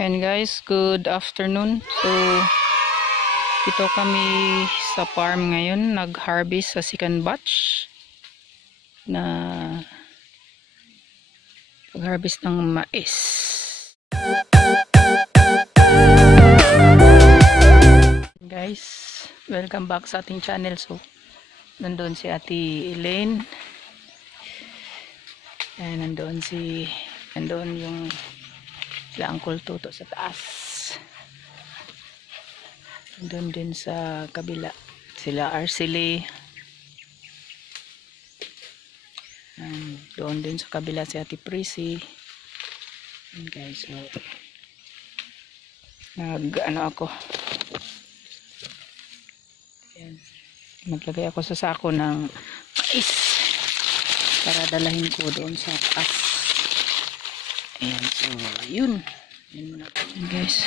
And guys, good afternoon. So, ito kami sa farm ngayon, nag-harvest sa second batch na pag-harvest ng mais. Guys, welcome back sa ating channel. So, nandun si Ate Elaine. And nandun yung sila Uncle Toto sa taas. Doon din sa kabila sila Arcely. Doon din sa kabila si Ate Prissy. And guys, so ako. Ayan. Maglagay ako sa sako ng mais para dalahin ko doon sa taas. Ayan, so yun. Ayan muna po guys.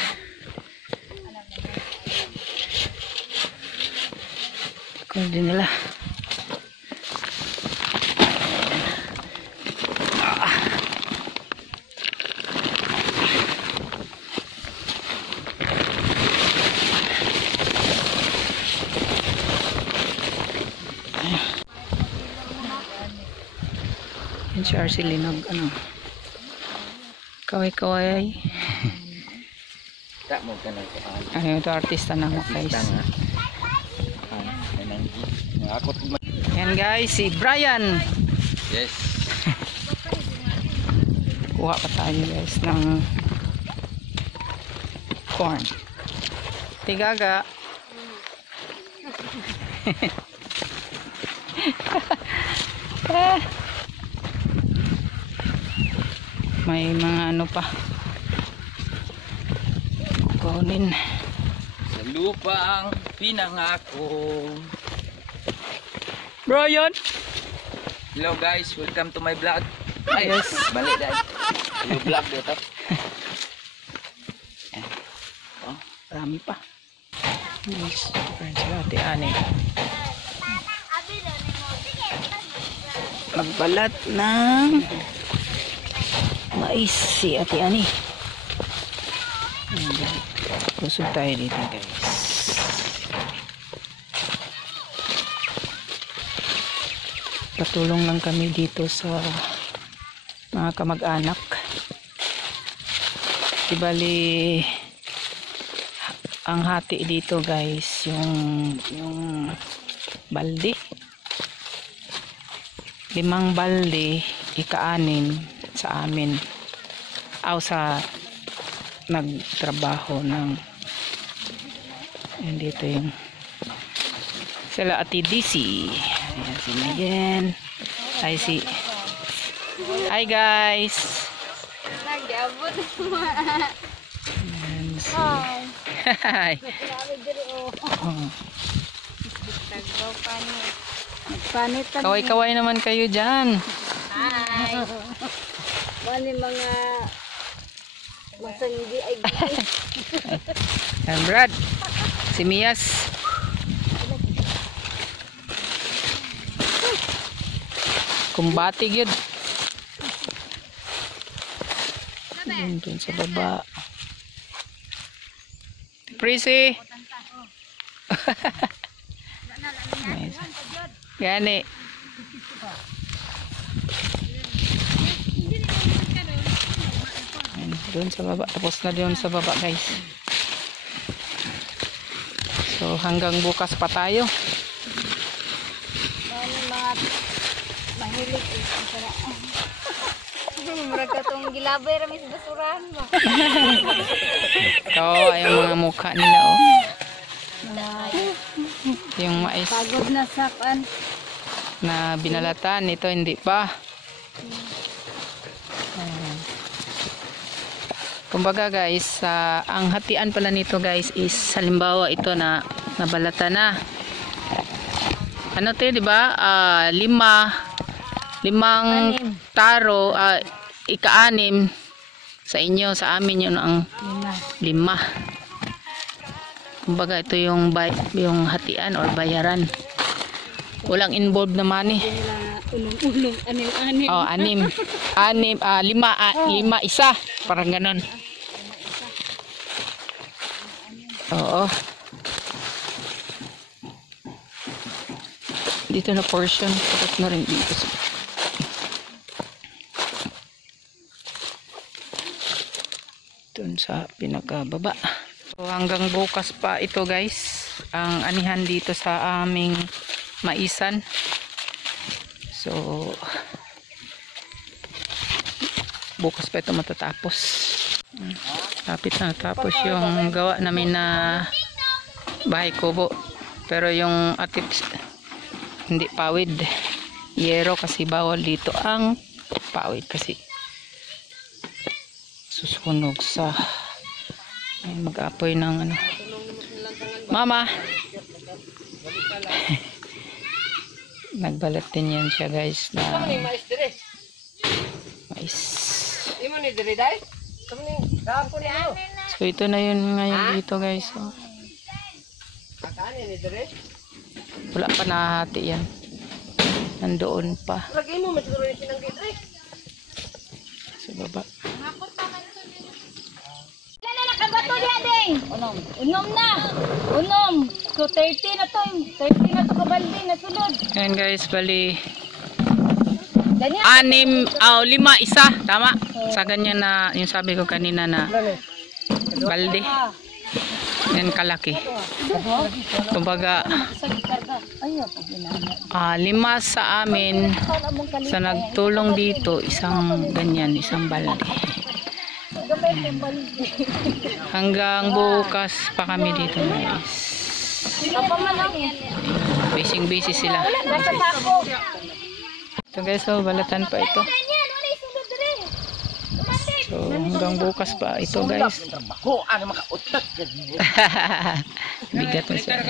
Kung din nila. Yan si Arcely kaway-kaway. Ano ito, artista na mo guys. Yan guys, si Brian. Yes. Kuha pa tayo guys ng corn. Tigaga. May mga ano pa kunin Sa lupang pinangako. Brian, Hello guys, welcome to my vlog. yes. Balik dahil. Hello vlog dito. Oh, marami pa. Yes, sila Ate Ani. Magbalat ng mais si Ate Ani. Kusog tayo dito guys. Patulong lang kami dito sa mga kamag-anak. Ibali ang hati dito guys, yung balde. 5 balde, ika-6 sa amin. Sa nagtrabaho ng dito yung sila Ate DC. Ayan si Megan. Hi guys. Nag-abot mo. Ayan si Hi. Kaway-kaway naman kayo dyan. Hi. Bali mga masanggi ay And Brad, si Mias. Kumbati gyud. Doon sa baba. Prissy. Gani. Doon sa baba. Tapos na doon sa baba guys. So hanggang bukas pa tayo. mga mahilig murag katong gilabay rami sa basurahan mo. Ito ay yung mga mukha nila oh. Yung mais Pagod na sapan na binalatan, ito hindi pa. Kumbaga guys, ang hatian pala nito guys is halimbawa ito na nabalatan na. Ano 'to, 'di ba? 5 taro, ika-6 sa inyo, sa amin yun ang 5. Kumbaga ito yung hatian or bayaran. Walang involved na money. Ulong-ulong, anim-anim. Oh, 6. 5 isa, parang ganon. Oo. Dito na portion. Tapos na rin dito. Doon sa pinakababa. So, hanggang bukas pa ito guys. Ang anihan dito sa aming maisan. So, bukas pa ito matatapos. Lapit na tapos yung gawa namin na bahay kubo. Pero yung atip hindi pawid. Yero kasi bawal dito ang pawid kasi susunog sa ay, mag-apoy ng ano. Mama! Nagbalat din yan siya guys na mais. So ito na yun ngayon dito guys. So, wala pa nahati yan. Nandoon pa. Sa baba. Unom na. Unom. So 30 na to. 30 na to kabaldi na sulod. Ayan guys, bali Ganyan. 5, 5 isa. Tama. Sa ganyan na, yung sabi ko kanina na balde. Yan kalaki. Kumbaga, 5 sa amin. Sa nagtulong dito, isang ganyan, isang balde. Hanggang bukas pa kami dito guys. Busy sila. Ito guys, so balatan pa ito. So hanggang bukas pa ito guys. Bigat na siya.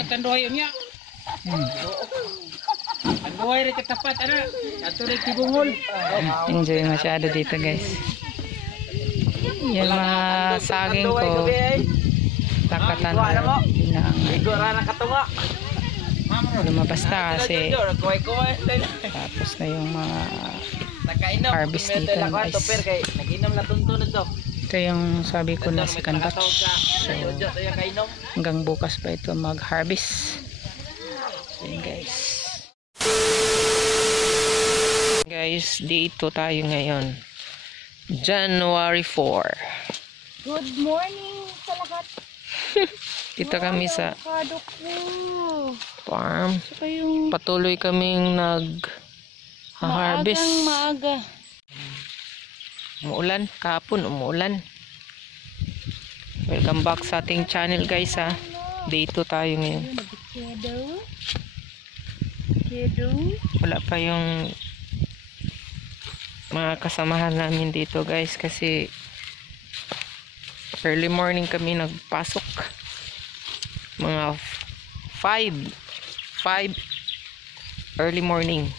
Enjoy masyado dito guys. Yung mga saging ko takatan na lumabas na kasi tapos na yung mga harvest dito ng guys. Ito yung sabi ko na second batch. So hanggang bukas pa ito mag harvest. So yun guys. Guys, dito tayo ngayon. January 4. Good morning sa lahat. Dito kami sa Avocado ko. farm. Saka yung Patuloy kaming nag-harvest. maaga. Umuulan. Kahapon umuulan. Welcome back sa ating channel guys ha. Dito tayo ngayon. Kedo. Wala pa yung mga kasamahan namin dito guys kasi early morning kami nagpasok. Mga 5 early morning.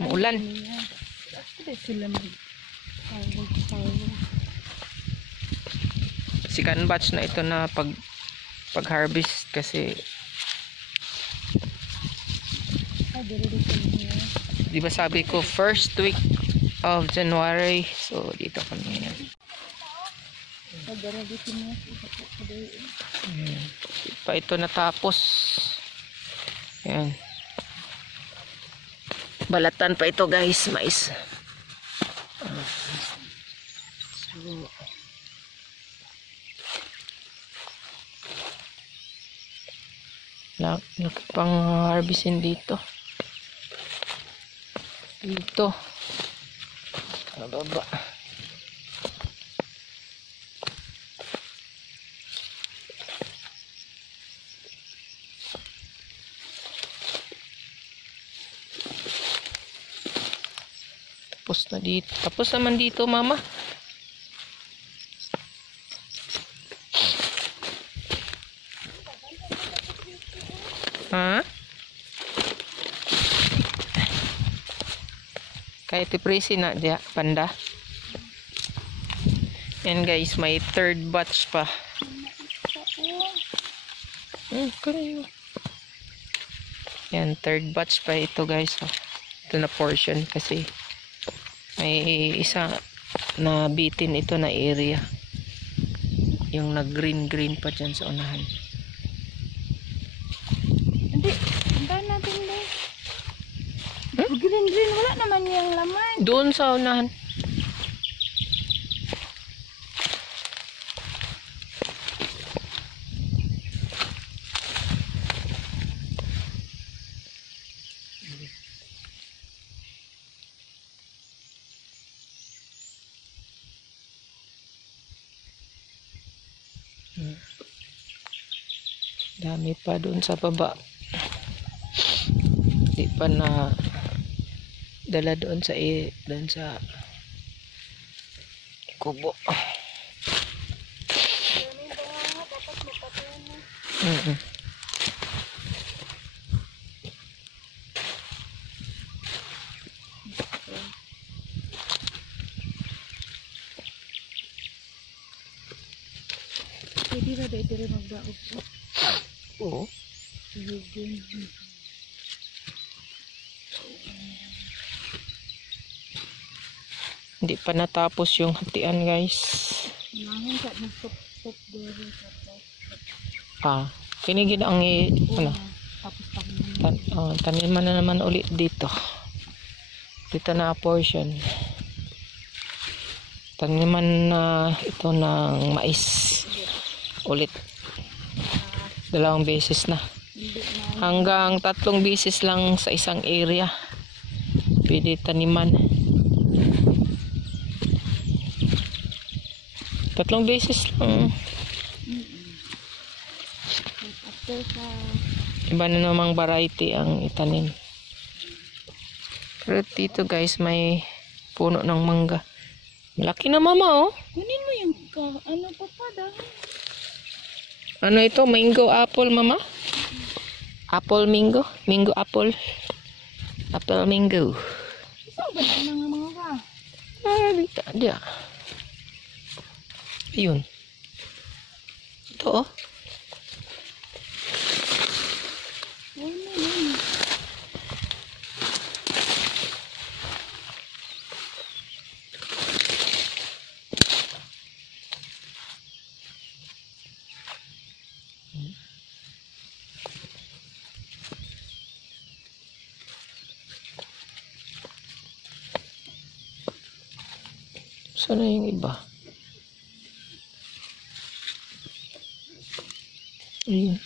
Umuulan. Second batch na ito na pag-harvest kasi di ba sabi ko first week of January, so dito kami ngayon. Pa ito natapos. Ayan. Balatan pa ito guys, mais. So laki pang harvestin dito. Dito. Sa baba. Tapos na dito. Tapos naman dito, mama. Ha? Kahit ipresi na diya, panda. Yan guys, may third batch pa. Yan, third batch pa ito guys. Oh. Ito na portion kasi may isa na bitin ito na area. Yung nag-green pa dyan sa unahan. Hindi. Antayin natin din. Green. Wala naman yung laman. Doon sa unahan. Dami pa doon sa baba. Di pa na dala doon sa kubo. Pwede ba dito rin magdaog po? Oo. Hindi pa natapos yung hatian, guys. Mahon ka nagsup dito sa Kinigid ang tapos taniman na naman ulit dito. Dito na portion. Taniman na ito ng mais. Ulit. 2 beses na. Hanggang 3 beses lang sa isang area. Pwede taniman. 3 beses lang. Iba na namang variety ang itanim. Pero dito guys, may puno ng mangga. Malaki na mama, oh. Kunin mo yung ano pa dahil. Ano ito? Mango apple, mama? Apple mango? Mango apple? Apple mango. Saan ba na mga ka? Dito. Diyan. Ayun. Ito, oh. Sana yung iba. Ayun.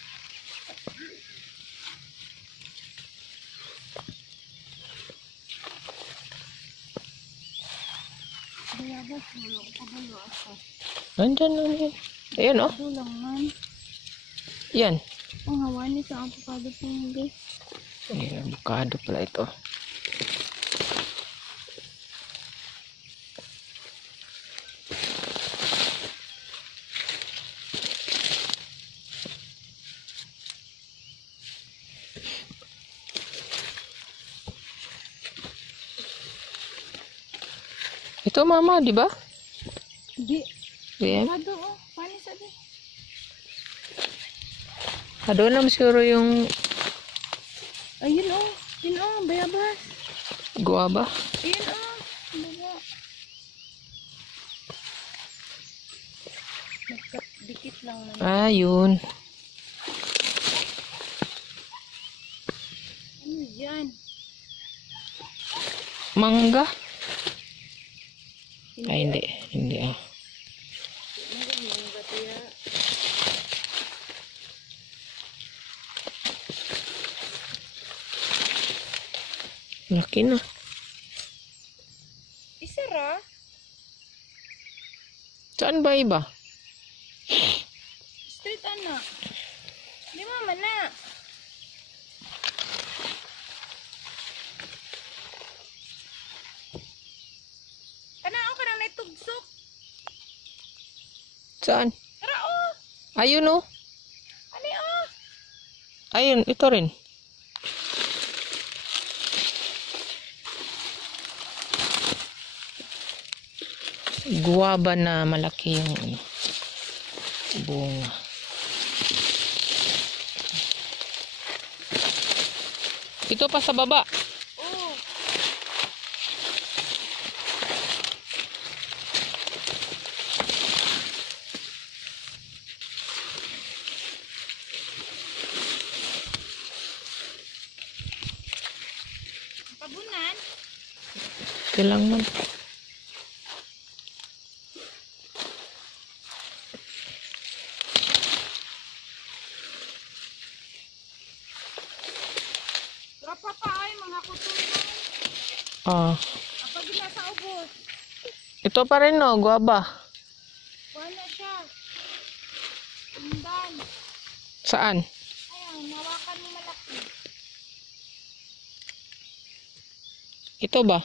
Nandyan lang yan. Ayan, oh. Dulang man. Yan. Ang hawan ni sa avocado po yung guys. Ayan, avocado pala ito. Ito mama, di ba? Di. Ayan. Avocado oh. Panis adi. Doon naman siguro yung Ayun oh. Yun oh. Bayabas. guava. Ayun oh. Baga. Dikit lang naman. Yun. Ano yan? Mangga. Ay, hindi. Hindi, ah. Mangga tiya. Laki na. Isara? Saan ba iba? Straight anak. Di mama na. Tanao ka nang naitugsok. Saan? Tara oh. Ayun, oh. Ani oh. Ayun, ito rin. Guava na malaki yung bunga. Ito pa sa baba. Oh. Okay lang man. Tropa pa ay mga kutulong. Oh. Kapag nasa ubos, Ito pa rin no, guaba. wala siya. Tundan. Saan? Ayan, nawakan mo malaki. Ito ba?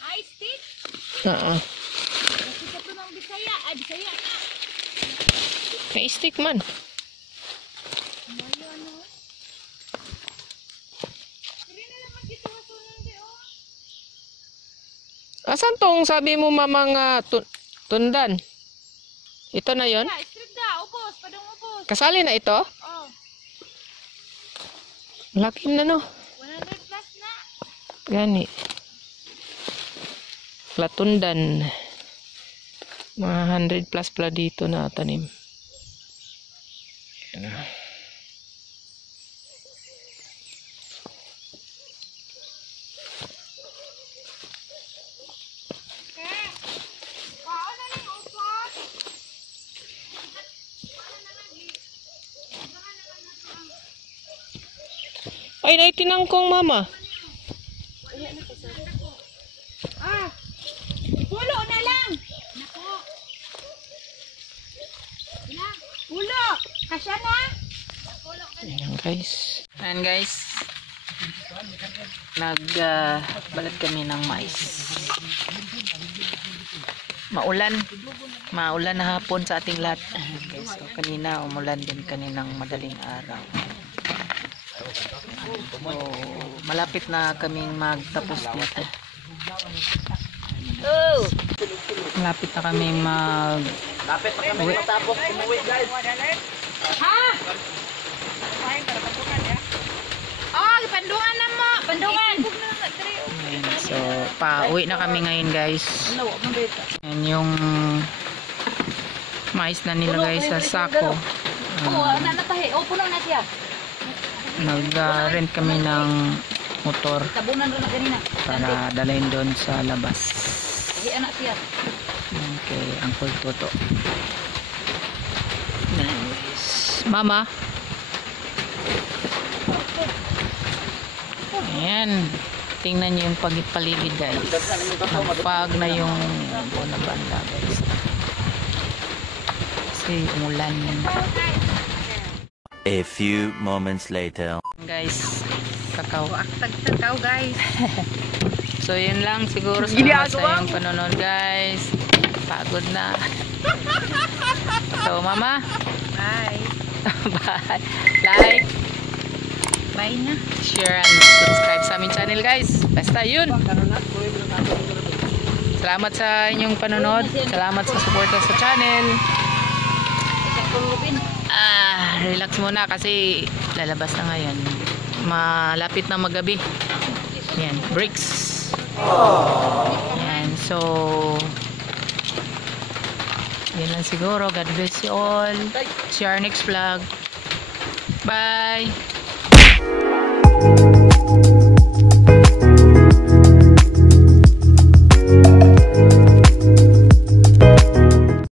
Ay, stick. Oo. Kasi ka to ng Bisaya. Ay, Bisaya na. May stick man. Mayo ano. Hindi na naman dito masunan di oh. Asan tong sabi mo mamang tundan? Ito na yon? Yeah, strip da. Ubos. Padong ubos. Kasali na ito? Oh, Laki na no. 100 plus na. Gani. Platundan. Mga 100 plus pala dito na tanim. Yan. Paano na lang ubos? Ay, naitinangkong mama. Ah, pulo na lang. Nako. Ilang? Pulo. Kasya na? Pulo ka na. Ayan guys. Ayan guys. Nagbalat kami ng mais. Maulan. Maulan na hapon sa ating lahat. Okay, so kanina umulan din kaninang madaling araw. So, malapit na kaming magtapos dito. Oh. Malapit na kaming mag Lapit pa kami matapos umuwi guys. Ha? Oh, pandungan na mo. Pandungan. Ayan, so, pauwi na kami ngayon guys. Ayan yung mais na nilagay sa sako. Oh, ana na tahi. Oh, puno na siya. Nag-rent kami ng motor Tabunan rin na ganina. para dalhin doon sa labas. Tahi anak siya. Ayan, kay Uncle Toto. Nice. Mama. Ayan. Tingnan niyo yung paligid guys. Napag na yung buong banda guys. Kasi umulan. A few moments later. Guys, kakao. Tagtagaw guys. So yun lang siguro sa yung panonood guys. Pagod na. So mama. Bye. Bye. Like, Bye na. share, and subscribe sa aming channel guys. Basta yun. Salamat sa inyong panonood. Salamat sa suporta sa channel. Relax muna kasi lalabas na ngayon. Malapit na magabi. Yan, breaks. Yan, so yun lang siguro. God bless you all. See you our next vlog. Bye.